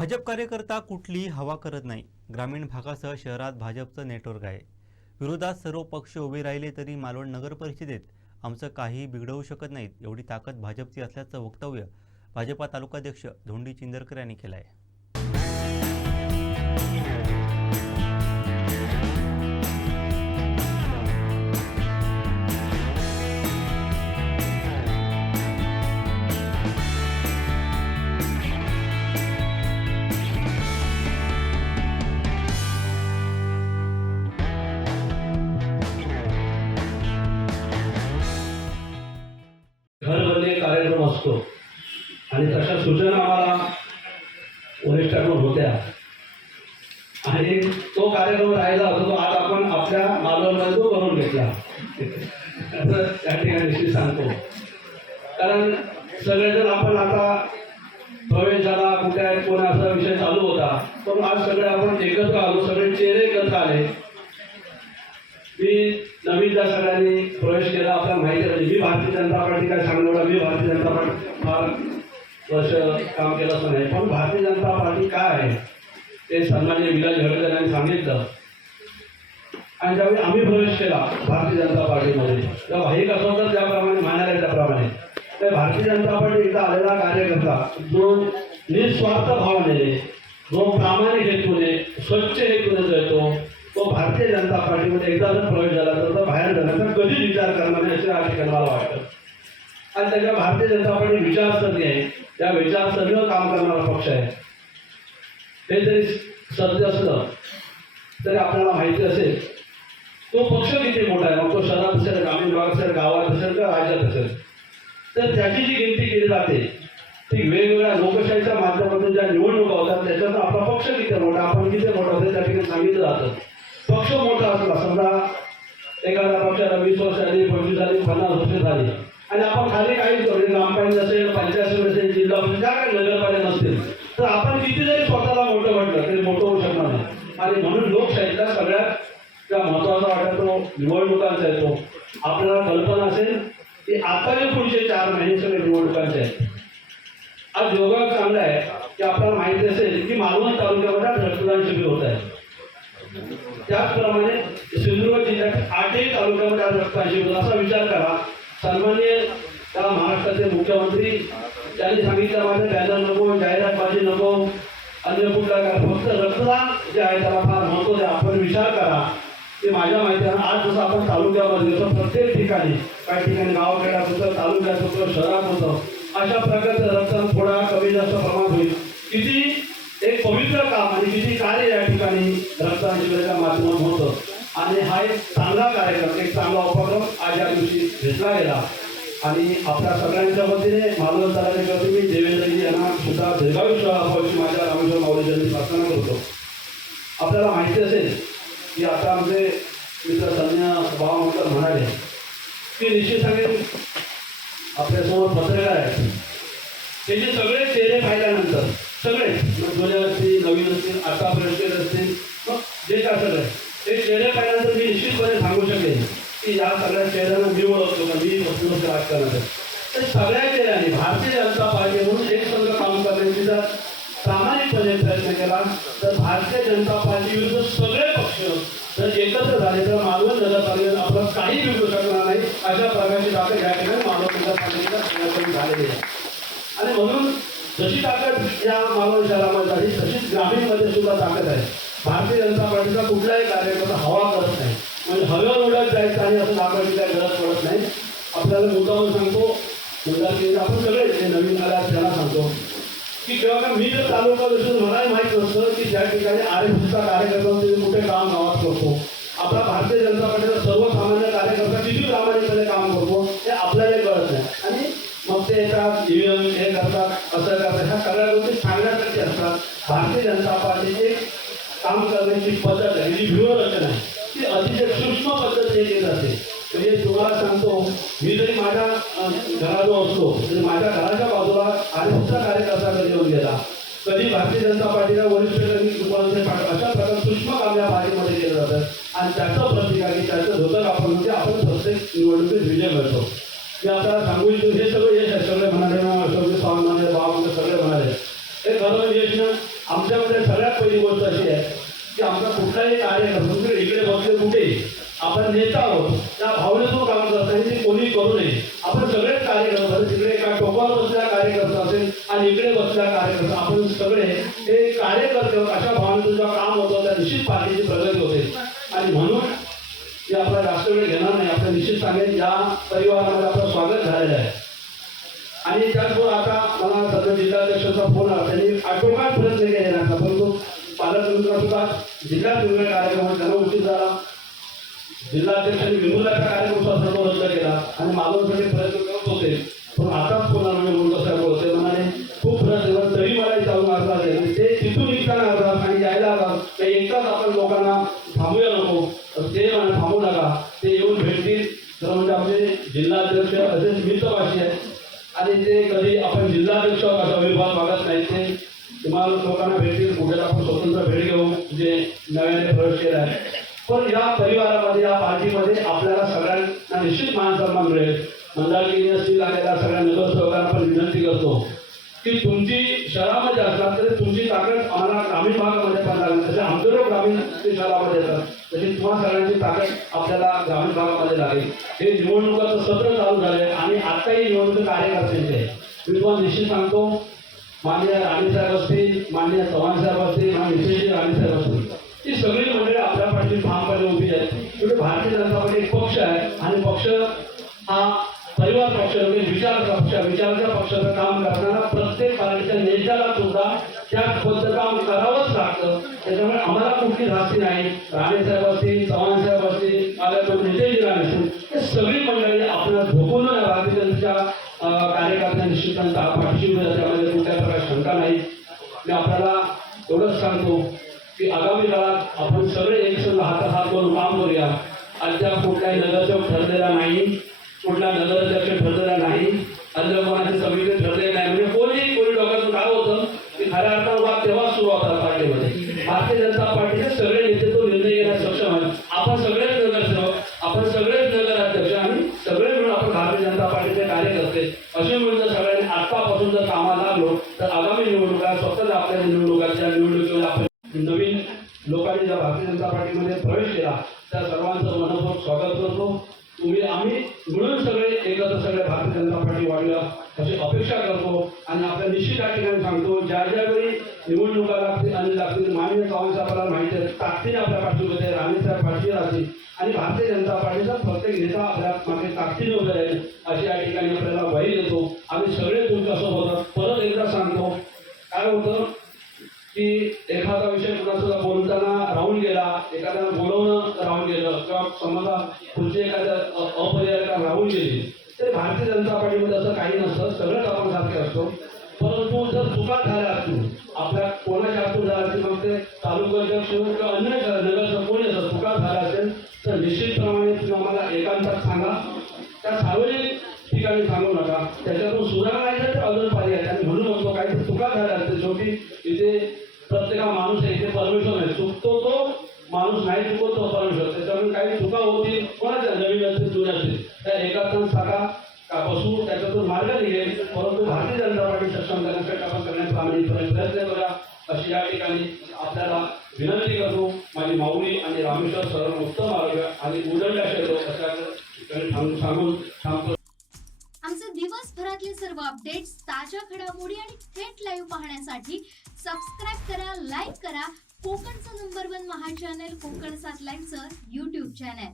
भाजप कार्यकर्ता कुठलीही हवा करत नाही. ग्रामीण भागासह शहरात भाजपचं नेटवर्क आहे. विरोधात सर्व पक्ष उभे राहिले तरी मालवण नगर परिषदेत आमचं काही बिघडवू शकत नाहीत एवढी ताकद भाजपची असल्याचं वक्तव्य भाजपा तालुकाध्यक्ष धोंडी चिंदरकर यांनी केलं आहे असतो. आणि तशा सूचना आम्हाला वरिष्ठांवर होत्या. आणि तो कार्यक्रम राहिला होता तो आज आपण आपल्या मालवणमध्ये तो बनवून घेतला. असं त्या ठिकाणी सांगतो. कारण सगळेजण आपण आता प्रवेश झाला कुठे आहे कोण असा विषय चालू होता. पण आज सगळे आपण एकत्र आलो सगळे चेहरे एकत्र आले. मी नवीन ज्या सगळ्यांनी प्रवेश केला आपल्याला माहिती म्हणजे मी भारतीय जनता पार्टी काय सांगणार? मी भारतीय जनता पार्टी फार वर्ष काम केलं असं नाही. पण भारतीय जनता पार्टी काय आहे? ते सन्मान्य विलास घडकर यांनी सांगितलं. आणि ज्यावेळी आम्ही प्रवेश केला भारतीय जनता पार्टीमध्ये तेव्हा भाईक असं होतं? त्याप्रमाणे मानायला त्याप्रमाणे. तर भारतीय जनता पार्टी इथं आलेला कार्यकर्ता जो निस्वार्थ भावनेने जो प्रामाणिक हेतूने स्वच्छ हेतूने जो येतो तो भारतीय जनता पार्टीमध्ये एकदा जर प्रवेश झाला तर बाहेर बाहेर जाण्याचा कधीच विचार करणार नाही असे या मला वाटतं. आणि त्याच्या भारतीय जनता पार्टी विचारसरणी आहे. त्या विचारसरणीवर काम करणारा पक्ष आहे. हे जरी सत्य असलं तरी आपल्याला माहिती असेल तो पक्ष किती मोठा आहे. मग तो शहरात असेल ग्रामीण भागात असेल गावात असेल किंवा राज्यात असेल? तर त्याची जी गिनती केली जाते ती वेगवेगळ्या लोकशाहीच्या माध्यमातून ज्या निवडणुका होतात त्याच्यात आपला पक्ष किती मोठा आपण किती मोठा त्या ठिकाणी सांगितलं जातं. पक्ष मोठा असला समजा एखादा पक्षाला वीस वर्ष आली पंचवीस झाली पन्नास वर्ष झाली. आणि आपण खाली काहीच करू ग्रामपंचायत असेल पंचायत समिती असेल जिल्हा परिषद ज्या काही नगरपालिका नसतील. तर आपण किती जरी स्वतःला मोठं म्हटलं तरी मोठं होऊ शकणार नाही. आणि म्हणून लोकशाहीचा सगळ्यात त्या महत्त्वाचा वाटत तो निवडणुकांचा येतो आपल्याला कल्पना असेल की आता जे पुढचे चार महिने सगळे निवडणुकांचे आहेत. आज योगा चांगला आहे की आपल्याला माहिती असेल की मालवण तालुक्यामध्ये रक्तदान शिबिर होत आहे. त्याचप्रमाणे सिंधुदुर्ग जिल्ह्यात आठही तालुक्यामध्ये आज रक्तदान शिबिर असा विचार करा. सन्मान्य त्या महाराष्ट्राचे मुख्यमंत्री त्यांनी सांगितलं माझं बॅनर नको जाहिरातबाजी नको. अन्य कुठला काय फक्त रक्तदान जे आहे त्याला फार महत्त्व द्या. आपण विचार करा. की माझ्या माहितीनं आज जसं आपण तालुक्यामध्ये जसं प्रत्येक ठिकाणी काही ठिकाणी गावाखेड्यात होतं तालुक्यात होतं शहरात होतं अशा प्रकारचं रक्तदान थोडा कमी जास्त प्रमाण होईल. किती एक पवित्र काम आणि किती कार्य या ठिकाणी रक्तदान शिबिराच्या माध्यमातून होतं आणि हा एक चांगला कार्यक्रम एक चांगला उपक्रम आज या दिवशी घेतला गेला. आणि आपल्या सगळ्यांच्या वतीने मालवण करते मी देवेंद्रजी यांना सुद्धा दीर्घायुष्य लाभावी माझ्या रामेश्वर माऊलीजींनी प्रार्थना करतो. आपल्याला माहिती असेल की आता आमचे मित्र सन्या भावांकर म्हणाले की निश्चित सांगेल आपल्यासमोर पत्रकार आहेत. त्याचे सगळे चेहरे पाहिल्यानंतर सगळे म्हणजे जुने असतील नवीन असतील आता असतील जनता पार्टी विरुद्ध सगळे पक्ष जर एकत्र झाले तर मालवण नगरपालिकेत आपलं काही बिघडू शकणार नाही अशा प्रकारची ताकद या ठिकाणी मालवण नगरपालिकेच्या प्रयत्न झालेली आहे. आणि म्हणून जशी ताकद या मालवण शहरामध्ये झाली तशीच ग्रामीणमध्ये सुद्धा ताकद आहे. भारतीय जनता पार्टीचा कुठलाही कार्यकर्ता हवा करत नाही. म्हणजे हवेवर उडत जायचं आणि असं दाखवायची काही गरज पडत नाही. आपल्याला मुद्दाहून सांगतो मुद्दा म्हणजे आपण सगळे जे नवीन आल्या त्यांना सांगतो. की जेव्हा मी जर तालुका दिसून मलाही माहीत नसतं की ज्या ठिकाणी आर एस एसचा कार्यकर्ता कुठे काम गावात करतो. आपला भारतीय जनता पार्टीचा सर्वसामान्य कार्यकर्ता किती प्रामाणिकपणे काम करतो हे आपल्याला कळत नाही. आणि मग ते येतात ईव्हीएम हे करतात असं करतात. ह्या सगळ्या गोष्टी सांगण्यासाठी असतात. भारतीय जनता पार्टीचे काम करण्याची पद्धत आहे जी व्यूहरचना आहे ती अतिशय सूक्ष्म पद्धतीने केली जाते. म्हणजे तुम्हाला सांगतो मी जरी माझ्या घराजवळ असतो तरी माझ्या घराच्या बाजूला आरएसचा कार्यकर्ता कधी येऊन गेला. कधी भारतीय जनता पार्टीला वरिष्ठ तुम्हाला पाठव अशा प्रकारे सूक्ष्म काम या पार्टीमध्ये केलं जातं. आणि त्याचं प्रतीक आहे की त्याचं धोतर आपण म्हणजे आपण प्रत्येक निवडणुकीत विजय मिळतो. मी आता सांगू इच्छितो हे सगळे यश आहे सगळे म्हणाले ना सगळे स्वामी म्हणाले बाबा म्हणजे सगळे म्हणाले. हे खरं यश ना आमच्यामध्ये सगळ्यात पहिली गोष्ट अशी आहे की आमचा कुठलाही कार्यक्रम इकडे बसले कुठे आपण नेता भावनेतून काम करत नाही ते कोणी करू नये. आपण सगळेच कार्यकर्ता तिकडे एका टोकावर बसलेला कार्यकर्ता असेल आणि इकडे बसलेला कार्यकर्ता आपण सगळे हे कार्यकर्ते अशा भावनेतून जेव्हा काम होतं त्या निश्चित पार्टीची प्रगती होते. आणि म्हणून जे आपला जास्त वेळ घेणार नाही आपल्या निश्चित सांगेल या परिवारामध्ये आपलं स्वागत झालेलं आहे. आणि त्याचबरोबर आता मला सध्या जिल्हाध्यक्षाचा फोन आला त्यांनी आटोकाट प्रयत्न केले परंतु पालकमंत्री सुद्धा जिल्ह्यात वेगवेगळ्या कार्यक्रमात त्यांना उशीर झाला. जिल्हाध्यक्षांनी विमुलाचा कार्यक्रम सर्व रद्द केला आणि मागवण्यासाठी प्रयत्न करत होते. पण आताच पुन्हा आला म्हणजे म्हणून साहेब होते. म्हणाले खूप प्रयत्न केला, तरी मला जाऊन मारला असेल ते तिथून निघताना अर्धा आणि यायला अर्धा तर एकदाच आपण लोकांना थांबूया नको. तर ते म्हणा थांबू नका. ते येऊन भेटतील. तर म्हणजे आपले जिल्हाध्यक्ष असेच मित्रभाषी आहेत. आणि ते कधी आपण जिल्हाध्यक्ष असा विभाग मागत नाही ते तुम्हाला लोकांना भेटतील. कुठे आपण स्वतंत्र भेट घेऊ जे नव्याने प्रवेश केला आहे. पण या आपल्याला सगळ्यांना निश्चित मान सन्मान मिळेल. मंदारगिरी असतील आलेल्या सगळ्या नगरसेवकांना आपण विनंती करतो. की तुमची शहरामध्ये असतात तरी तुमची ताकद आम्हाला ग्रामीण भागामध्ये पण लागेल. तसे आमचे लोक ग्रामीण ते शहरामध्ये येतात. तशी तुम्हा सगळ्यांची ताकद आपल्याला ग्रामीण भागामध्ये लागेल. हे निवडणुकाचं सत्र चालू झालंय आणि आताही निवडणूक कार्यकर्त्यांचे आहे. मी तुम्हाला निश्चित सांगतो मान्य राणीसाहेब असतील मान्य चव्हाण साहेब असतील मान्य विशेषजी राणीसाहेब असतील. म्हणजे भारतीय जनता पार्टी एक पक्ष आहे आणि पक्ष हा परिवार पक्ष म्हणजे विचाराचा पक्ष विचाराच्या पक्षाचं काम करणारा प्रत्येक पार्टीच्या नेत्याला सुद्धा त्या पद्धत काम करावंच लागतं. त्याच्यामुळे आम्हाला कुठली धास्ती नाही. राणेसाहेब असतील चव्हाण साहेब असतील आल्या दोन नेतेजी राणे असतील. काही नगरसेवक ठरलेला नाही कुठला नगराध्यक्ष ठरलेला नाही अन्य कोणाचे समिती ठरलेले नाही. म्हणजे कोणी कोणी डोक्यातून काय होतं की खऱ्या अर्थानं वाद तेव्हा सुरू होता पार्टीमध्ये. भारतीय जनता पार्टीचे सगळे नेते तो निर्णय घेण्यास सक्षम आहे. आपण सगळेच नगरसेवक आपण सगळेच नगराध्यक्ष आणि सगळे मिळून आपण भारतीय जनता पार्टीचे कार्यकर्ते. असे मिळून जर सगळ्यांनी आत्तापासून जर कामाला लागलो वाढलं अशी अपेक्षा करतो आणि आपल्या निश्चित ठिकाणी सांगतो ज्या ज्यावेळी निवडणुका लागतील आणि लागतील माननीय चव्हाण आपल्याला माहिती आहे ताकदीने आपल्या पाठीवर होते राणेसाहेब पाठीवर राहतील आणि भारतीय जनता पार्टीचा प्रत्येक नेता आपल्या मागे ताकदीने उभे राहील अशी या ठिकाणी आपल्याला वही देतो आम्ही सगळे तुमच्यासोबत आहोत. परत एकदा सांगतो काय होतं की एखादा विषय कुणासुद्धा बोलताना राहून गेला एखाद्याला बोलवणं राहून गेलं किंवा समजा पुढचे एखाद्या अ- अपरिहार्य राहून गेली हातून मग ते तालुका किंवा अन्य नगरसेवक कोणी असं चुका झाला असेल तर निश्चितप्रमाणे तुम्ही आम्हाला एकांतात सांगा. त्या सार्वजनिक ठिकाणी सांगू नका. त्याच्यातून सुधारणा नाही तर अजून पाहिजे आहे. आणि म्हणून म्हणतो काही चुका झाल्या असतील. शेवटी इथे प्रत्येका माणूस आहे इथे परमेश्वर नाही चुकतो तो माणूस नाही चुकवतो परमेश्वर. त्याच्यामुळे काही चुका होतील कोणाच्या नवीन असतील जुन्या असतील त्या एकातून साका का बसू? त्याच्यातून मार्ग निघेल. परंतु भारतीय जनता पार्टी सक्षम करण्यासाठी आपण करण्याचा आम्ही प्रयत्न करूया अशी या ठिकाणी आपल्याला विनंती करतो माझी माऊली आणि रामेश्वर सर्व उत्तम आरोग्य आणि उदंड शेतो अशा ठिकाणी सांगून सांगून थांबतो. आमचे दिवसभरातले सर्व अपडेट्स ताज्या घडामोडी आणि थेट लाईव्ह पाहण्यासाठी सबस्क्राईब करा लाईक करा. कोकणचं number one Maha channel Konkan सात लाईनचं युट्यूब चॅनल